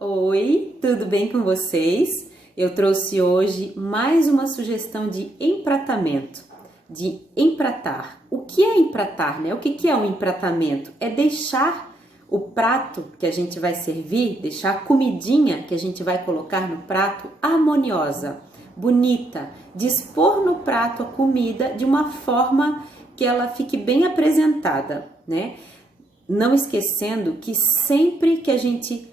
Oi, tudo bem com vocês? Eu trouxe hoje mais uma sugestão de empratamento, de empratar. O que é empratar, né? O que é um empratamento? É deixar o prato que a gente vai servir, deixar a comidinha que a gente vai colocar no prato harmoniosa, bonita, dispor no prato a comida de uma forma que ela fique bem apresentada, né? Não esquecendo que sempre que a gente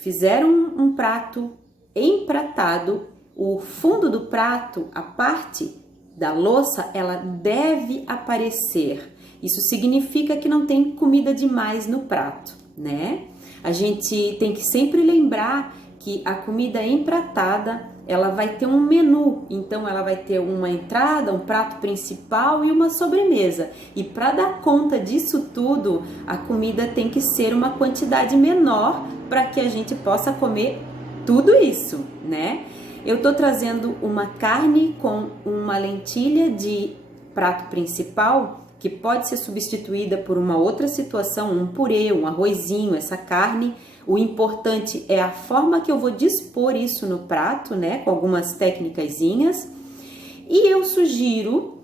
fizer um prato empratado, o fundo do prato, a parte da louça, ela deve aparecer. Isso significa que não tem comida demais no prato, né? A gente tem que sempre lembrar que a comida empratada, ela vai ter um menu, então ela vai ter uma entrada, um prato principal e uma sobremesa. E para dar conta disso tudo, a comida tem que ser uma quantidade menor para que a gente possa comer tudo isso, né? Eu tô trazendo uma carne com uma lentilha de prato principal, que pode ser substituída por uma outra situação, um purê, um arrozinho, essa carne. O importante é a forma que eu vou dispor isso no prato, né? Com algumas técnicazinhas. E eu sugiro,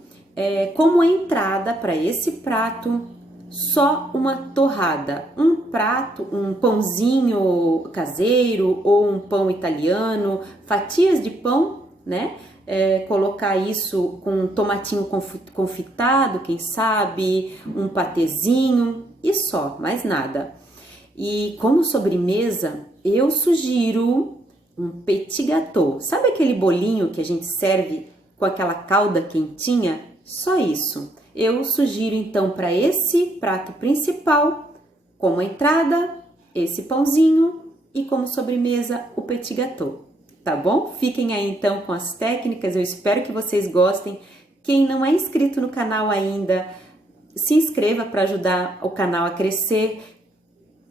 como entrada para esse prato, só uma torrada, um prato, um pãozinho caseiro ou um pão italiano, fatias de pão, né? Colocar isso com um tomatinho confitado, quem sabe, um patezinho e só, mais nada. E como sobremesa, eu sugiro um petit gâteau. Sabe aquele bolinho que a gente serve com aquela calda quentinha? Só isso. Eu sugiro então para esse prato principal, como entrada, esse pãozinho e como sobremesa, o petit gâteau. Tá bom? Fiquem aí então com as técnicas, eu espero que vocês gostem. Quem não é inscrito no canal ainda, se inscreva para ajudar o canal a crescer.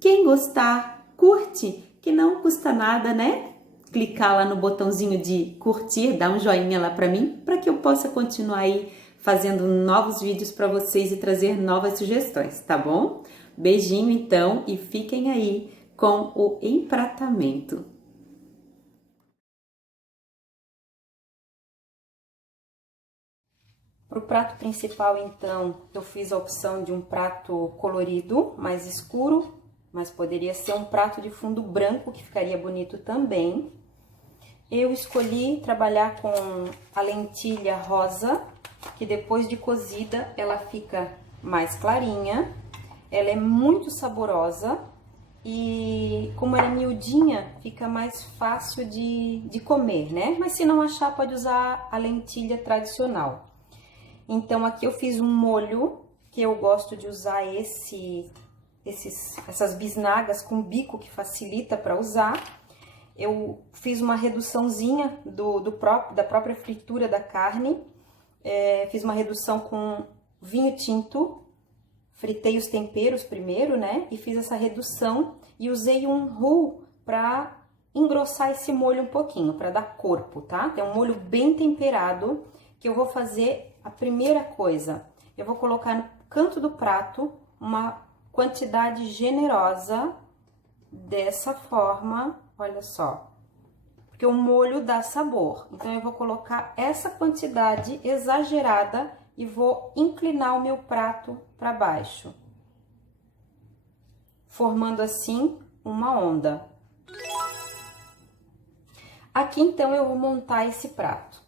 Quem gostar, curte, que não custa nada, né? Clicar lá no botãozinho de curtir, dar um joinha lá para mim, para que eu possa continuar aí fazendo novos vídeos para vocês e trazer novas sugestões, tá bom? Beijinho então e fiquem aí com o empratamento. Para o prato principal, então, eu fiz a opção de um prato colorido, mais escuro, mas poderia ser um prato de fundo branco, que ficaria bonito também. Eu escolhi trabalhar com a lentilha rosa, que depois de cozida, ela fica mais clarinha. Ela é muito saborosa e como ela é miudinha, fica mais fácil de comer, né? Mas se não achar, pode usar a lentilha tradicional. Então, aqui eu fiz um molho, que eu gosto de usar essas bisnagas com bico, que facilita para usar. Eu fiz uma reduçãozinha da própria fritura da carne. Fiz uma redução com vinho tinto, fritei os temperos primeiro, né? E fiz essa redução e usei um roux para engrossar esse molho um pouquinho, para dar corpo, tá? É um molho bem temperado, que eu vou fazer. A primeira coisa, eu vou colocar no canto do prato uma quantidade generosa dessa forma, olha só, porque o molho dá sabor. Então, eu vou colocar essa quantidade exagerada e vou inclinar o meu prato para baixo, formando assim uma onda. Aqui, então, eu vou montar esse prato.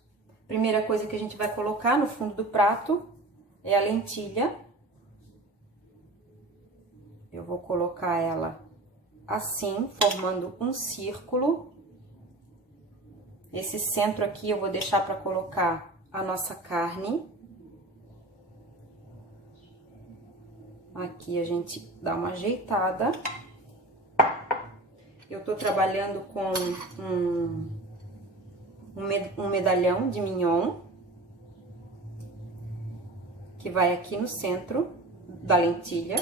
Primeira coisa que a gente vai colocar no fundo do prato é a lentilha. Eu vou colocar ela assim, formando um círculo. Esse centro aqui eu vou deixar para colocar a nossa carne. Aqui a gente dá uma ajeitada. Eu tô trabalhando com um medalhão de mignon, que vai aqui no centro da lentilha.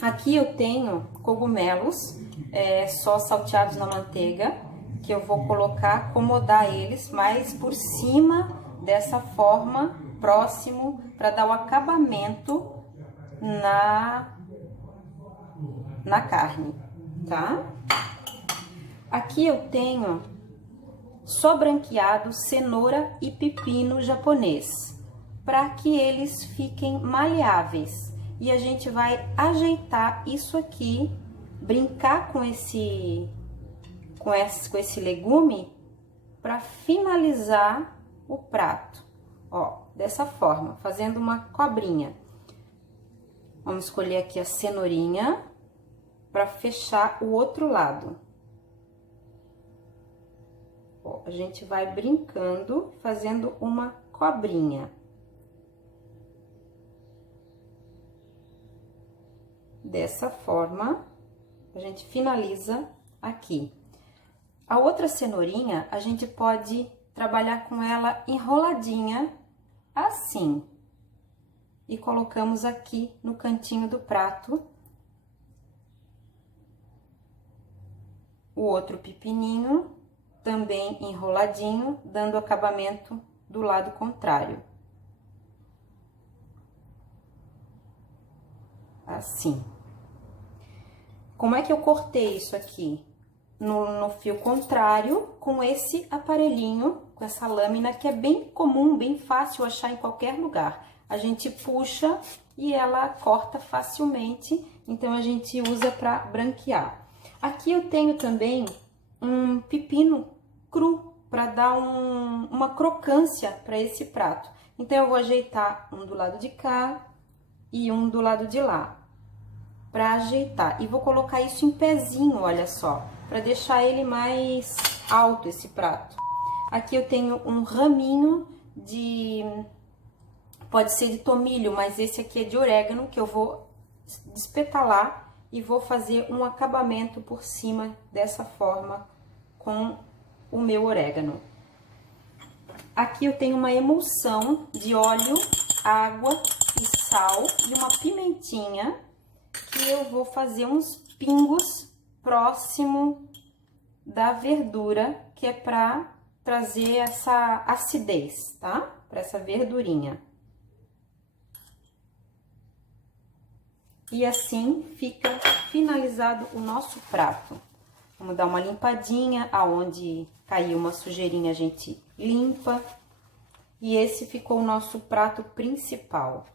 Aqui eu tenho cogumelos, só salteados na manteiga, que eu vou colocar, acomodar eles mais por cima dessa forma, próximo, para dar o acabamento na carne. tá? Aqui eu tenho só branqueado cenoura e pepino japonês, para que eles fiquem maleáveis. E a gente vai ajeitar isso aqui, brincar com esse legume para finalizar o prato. Ó, dessa forma, fazendo uma cobrinha. Vamos escolher aqui a cenourinha para fechar o outro lado. Ó, a gente vai brincando, fazendo uma cobrinha. Dessa forma, a gente finaliza aqui. A outra cenourinha, a gente pode trabalhar com ela enroladinha, assim. E colocamos aqui no cantinho do prato. O outro pepininho, também enroladinho, dando acabamento do lado contrário. Assim. Como é que eu cortei isso aqui? No fio contrário, com esse aparelhinho, com essa lâmina, que é bem comum, bem fácil achar em qualquer lugar. A gente puxa e ela corta facilmente, então a gente usa para branquear. Aqui eu tenho também um pepino cru, para dar uma crocância para esse prato. Então, eu vou ajeitar um do lado de cá e um do lado de lá, para ajeitar. E vou colocar isso em pezinho, olha só, para deixar ele mais alto, esse prato. Aqui eu tenho um raminho pode ser de tomilho, mas esse aqui é de orégano, que eu vou despetalar e vou fazer um acabamento por cima dessa forma com o meu orégano. Aqui eu tenho uma emulsão de óleo, água e sal e uma pimentinha, que eu vou fazer uns pingos próximo da verdura, que é para trazer essa acidez, tá? Para essa verdurinha. E assim fica finalizado o nosso prato. Vamos dar uma limpadinha, aonde caiu uma sujeirinha a gente limpa. E esse ficou o nosso prato principal.